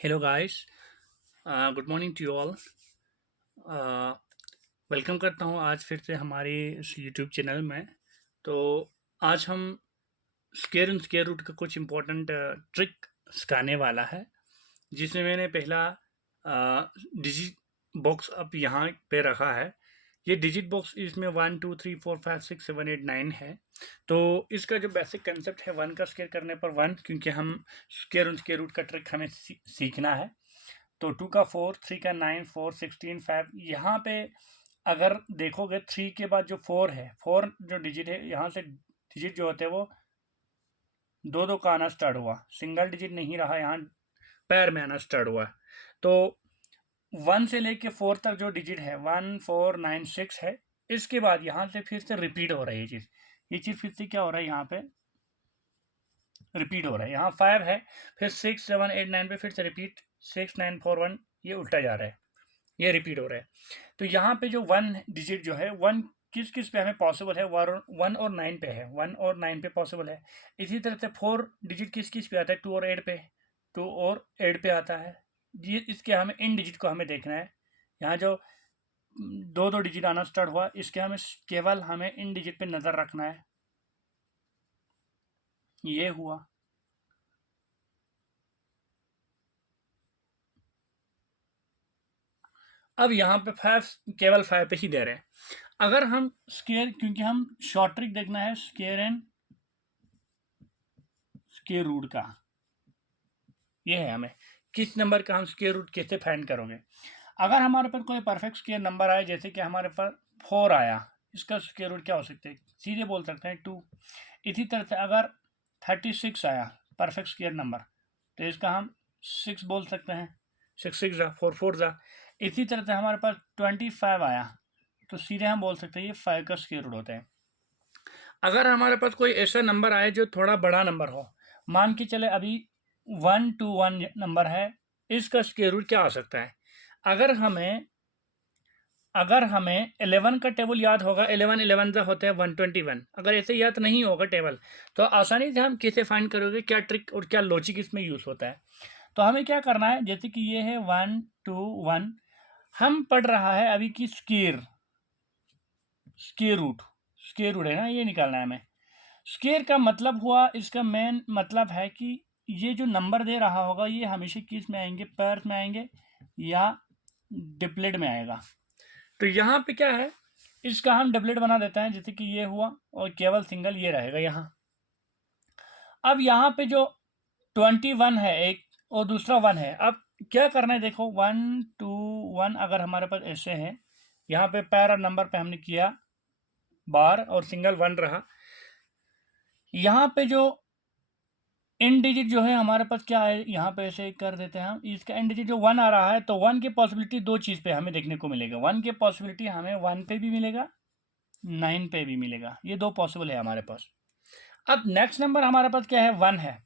Hello, guys. Good morning to you all. Welcome करता हूँ आज फिर से हमारे इस यूट्यूब चैनल में। तो आज हम स्क्वायर एंड स्क्वायर रूट का कुछ इम्पोर्टेंट ट्रिक सिखाने वाला है, जिसमें मैंने पहला डिजिट बॉक्स अब यहाँ पे रखा है। ये डिजिट बॉक्स इसमें 1 2 3 4 5 6 7 8 9 है। तो इसका जो बेसिक कंसेप्ट है, वन का स्क्वायर करने पर वन, क्योंकि हम स्क्वायर एंड स्क्वायर रूट का ट्रिक हमें सीखना है। तो 2 का 4, 3 का 9, 4 16 5। यहाँ पे अगर देखोगे 3 के बाद जो 4 है, 4 जो डिजिट है, यहाँ से डिजिट जो होते हैं वो दो दो का आना स्टार्ट हुआ, सिंगल डिजिट नहीं रहा, यहाँ पैर में आना स्टार्ट हुआ। तो 1 से लेके 4 तक जो डिजिट है 1 4 9 6 है। इसके बाद यहाँ से फिर से रिपीट हो रहा है ये चीज़ फिर से क्या हो रहा है, यहाँ पे रिपीट हो रहा है। यहाँ 5 है, फिर 6 7 8 9 पे फिर से रिपीट, 6 9 4 1, ये उल्टा जा रहा है, ये रिपीट हो रहा है। तो यहाँ पे जो 1 डिजिट जो है, 1 किस किस पे हमें पॉसिबल है, 1 और 9 पे है, 1 और 9 पे पॉसिबल है। इसी तरह से 4 डिजिट किस किस पे आता है, 2 और 8 पे, 2 और 8 पे आता है। ये इसके हमें इन डिजिट को हमें देखना है। यहाँ जो दो दो डिजिट आना स्टार्ट हुआ, इसके हमें केवल हमें इन डिजिट पे नज़र रखना है। ये हुआ। अब यहाँ पे 5 केवल 5 पे ही दे रहे हैं। अगर हम स्केयर, क्योंकि हम शॉर्ट ट्रिक देखना है स्केयर एंड स्केयर रूट का, ये है हमें किस नंबर का हम स्केयर रूट कैसे फाइंड करोगे। अगर हमारे पास कोई परफेक्ट स्केयर नंबर आए, जैसे कि हमारे पास 4 आया, इसका स्केयर रूट क्या हो सकता है, सीधे बोल सकते हैं 2। इसी तरह से अगर 36 आया परफेक्ट स्केयर नंबर, तो इसका हम 6 बोल सकते हैं, 6 6 जा 4 4 जा। इसी तरह से हमारे पास 25 आया, तो सीधे हम बोल सकते हैं ये 5 का स्केयर रूट होता है। अगर हमारे पास कोई ऐसा नंबर आए जो थोड़ा बड़ा नंबर हो, मान के चले अभी 121 नंबर है, इसका स्क्वायर रूट क्या आ सकता है। अगर हमें 11 का टेबल याद होगा, 11 11 का होता है 121। अगर ऐसे याद नहीं होगा टेबल, तो आसानी से हम कैसे फाइंड करोगे, क्या ट्रिक और क्या लॉजिक इसमें यूज़ होता है। तो हमें क्या करना है, जैसे कि ये है 121, हम पढ़ रहा है अभी की स्क्वायर, स्क्वायर रूट है ना, ये निकालना है हमें। स्क्वायर का मतलब हुआ, इसका मेन मतलब है कि ये जो नंबर दे रहा होगा, ये हमेशा किस में आएंगे, पेयर्स में आएंगे या डिप्लेट में आएगा। तो यहाँ पे क्या है, इसका हम डबलेट बना देते हैं, जैसे कि ये हुआ और केवल सिंगल ये रहेगा यहाँ। अब यहाँ पे जो 21 है एक, और दूसरा 1 है। अब क्या करना है, देखो 1 2 1 अगर हमारे पास ऐसे है, यहाँ पे पैर और नंबर पे हमने किया बार और सिंगल 1 रहा। यहाँ पे जो इन डिजिट जो है हमारे पास क्या है, यहाँ पे ऐसे कर देते हैं हम, इसका इन डिजिट जो 1 आ रहा है, तो 1 की पॉसिबिलिटी दो चीज़ पे हमें देखने को मिलेगा। 1 की पॉसिबिलिटी हमें 1 पे भी मिलेगा, 9 पे भी मिलेगा, ये दो पॉसिबल है हमारे पास। अब नेक्स्ट नंबर हमारे पास क्या है, 1 है।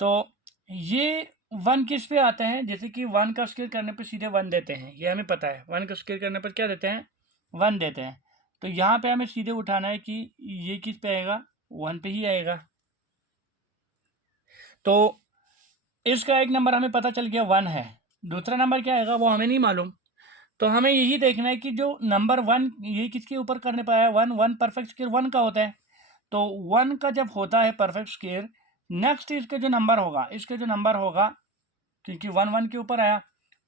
तो ये 1 किस पे आते हैं, जैसे कि 1 का स्क्वायर करने पर सीधे 1 देते हैं, ये हमें पता है। 1 का स्क्वायर करने पर क्या देते हैं, 1 देते हैं। तो यहाँ पे हमें सीधे उठाना है कि ये किस पे आएगा, 1 पे ही आएगा। तो इसका एक नंबर हमें पता चल गया 1 है, दूसरा नंबर क्या आएगा वो हमें नहीं मालूम। तो हमें यही देखना है कि जो नंबर 1 ये किसके ऊपर करने पर आया, 1 1 परफेक्ट स्क्वायर 1 का होता है। तो 1 का जब होता है परफेक्ट स्क्वायर, नेक्स्ट इसके जो नंबर होगा, इसके जो नंबर होगा, क्योंकि 1 1 के ऊपर आया,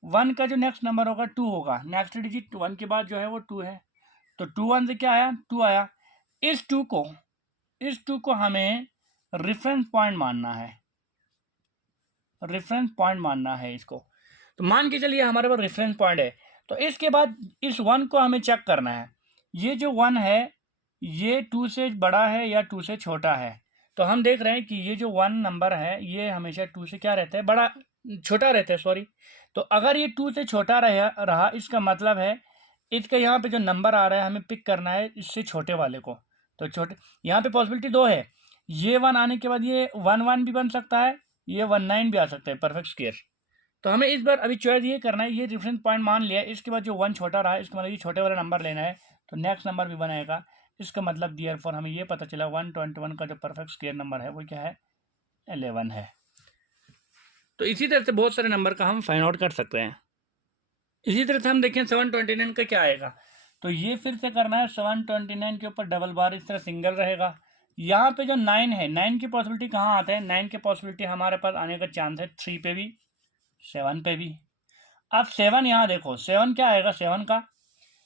1 का जो नेक्स्ट नंबर होगा 2 होगा, नेक्स्ट डिजिट 1 के बाद जो है वो 2 है। तो 2 1 से क्या आया, 2 आया। इस 2 को हमें रेफरेंस पॉइंट मानना है, रेफरेंस पॉइंट मानना है इसको। तो मान के चलिए हमारे पास रेफरेंस पॉइंट है। तो इसके बाद इस 1 को हमें चेक करना है, ये जो 1 है ये 2 से बड़ा है या 2 से छोटा है। तो हम देख रहे हैं कि ये जो 1 नंबर है ये हमेशा 2 से क्या रहता है, बड़ा, छोटा रहता है, सॉरी। तो अगर ये 2 से छोटा रहा, इसका मतलब है इसका यहाँ पे जो नंबर आ रहा है हमें पिक करना है इससे छोटे वाले को। तो छोटे, यहाँ पे पॉसिबिलिटी दो है, ये 1 आने के बाद ये 1 1 भी बन सकता है, ये 1 9 भी आ सकता है परफेक्ट स्क्वायर। तो हमें इस बार अभी चॉइस ये करना है, ये रेफरेंस पॉइंट मान लिया, इसके बाद जो 1 छोटा रहा इसका मतलब ये छोटे वाला नंबर लेना है। तो नेक्स्ट नंबर भी बनाएगा, इसका मतलब देयरफॉर हमें ये पता चला 121 का जो परफेक्ट स्क्वायर नंबर है वो क्या है, 11 है। तो इसी तरह से बहुत सारे नंबर का हम फाइंड आउट कर सकते हैं। इसी तरह से हम देखें 729 का क्या आएगा, तो ये फिर से करना है। 729 के ऊपर डबल बार इस तरह सिंगल रहेगा। यहाँ पे जो 9 है, 9 की पॉसिबिलिटी कहाँ आते हैं, 9 की पॉसिबिलिटी हमारे पास आने का चांस है 3 पे भी, 7 पे भी। अब 7 यहाँ देखो, 7 क्या आएगा, 7 का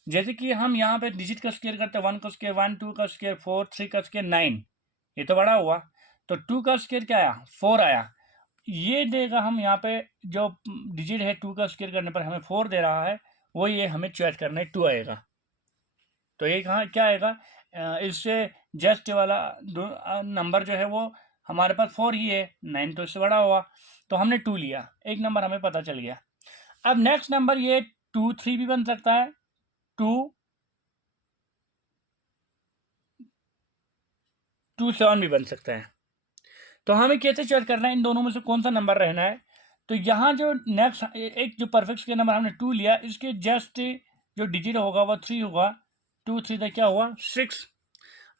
जैसे कि हम यहाँ पे डिजिट का स्क्वायर करते हैं, 1 का स्क्वायर 1, 2 का स्क्वायर 4, 3 का स्क्वायर 9, ये तो बड़ा हुआ। तो 2 का स्क्वायर क्या आया, 4 आया। ये देगा हम यहाँ पे जो डिजिट है 2 का स्क्वायर करने पर हमें 4 दे रहा है, वो ये हमें चॉइस करना है, 2 आएगा। तो ये कहाँ क्या आएगा, इससे जस्ट वाला नंबर जो है वो हमारे पास 4 ही है, 9 तो इससे बड़ा हुआ, तो हमने 2 लिया, एक नंबर हमें पता चल गया। अब नेक्स्ट नंबर ये 2 3 भी बन सकता है, 2 7 भी बन सकता है। तो हमें कैसे चॉइस करना है, इन दोनों में से कौन सा नंबर रहना है। तो यहाँ जो नेक्स्ट एक जो परफेक्ट के नंबर हमने 2 लिया, इसके जस्ट जो डिजिट होगा वो 3 होगा, 2 3 का क्या हुआ 6।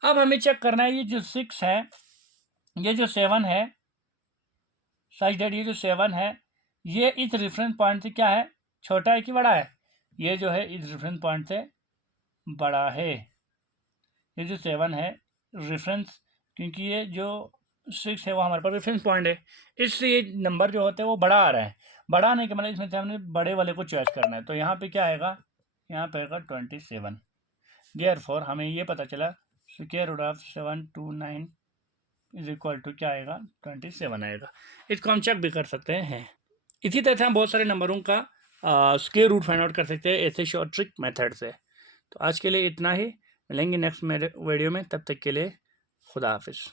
अब हमें चेक करना है ये जो 6 है, ये जो 7 है, सच डेट ये जो 7 है, ये इस रेफरेंस पॉइंट से क्या है, छोटा है कि बड़ा है, ये जो है इस रेफरेंस पॉइंट से बड़ा है। ये जो 7 है रेफरेंस, क्योंकि ये जो 6 है वो हमारे पास रेफरेंस पॉइंट है, इससे ये नंबर जो होते हैं वो बड़ा आ रहा है। बड़ा आने के मतलब इसमें से हमने बड़े वाले को चॉइस करना है। तो यहाँ पे क्या आएगा, यहाँ पे आएगा 27। देयरफॉर हमें ये पता चला square root of 729 is equal to क्या आएगा, 27 आएगा। इसको हम चेक भी कर सकते हैं। इसी तरह से हम बहुत सारे नंबरों का स्क्वायर रूट फाइंड आउट कर सकते हैं ऐसे शॉर्ट ट्रिक मेथड से। तो आज के लिए इतना ही, मिलेंगे नेक्स्ट वीडियो में, तब तक के लिए खुदा हाफिज़।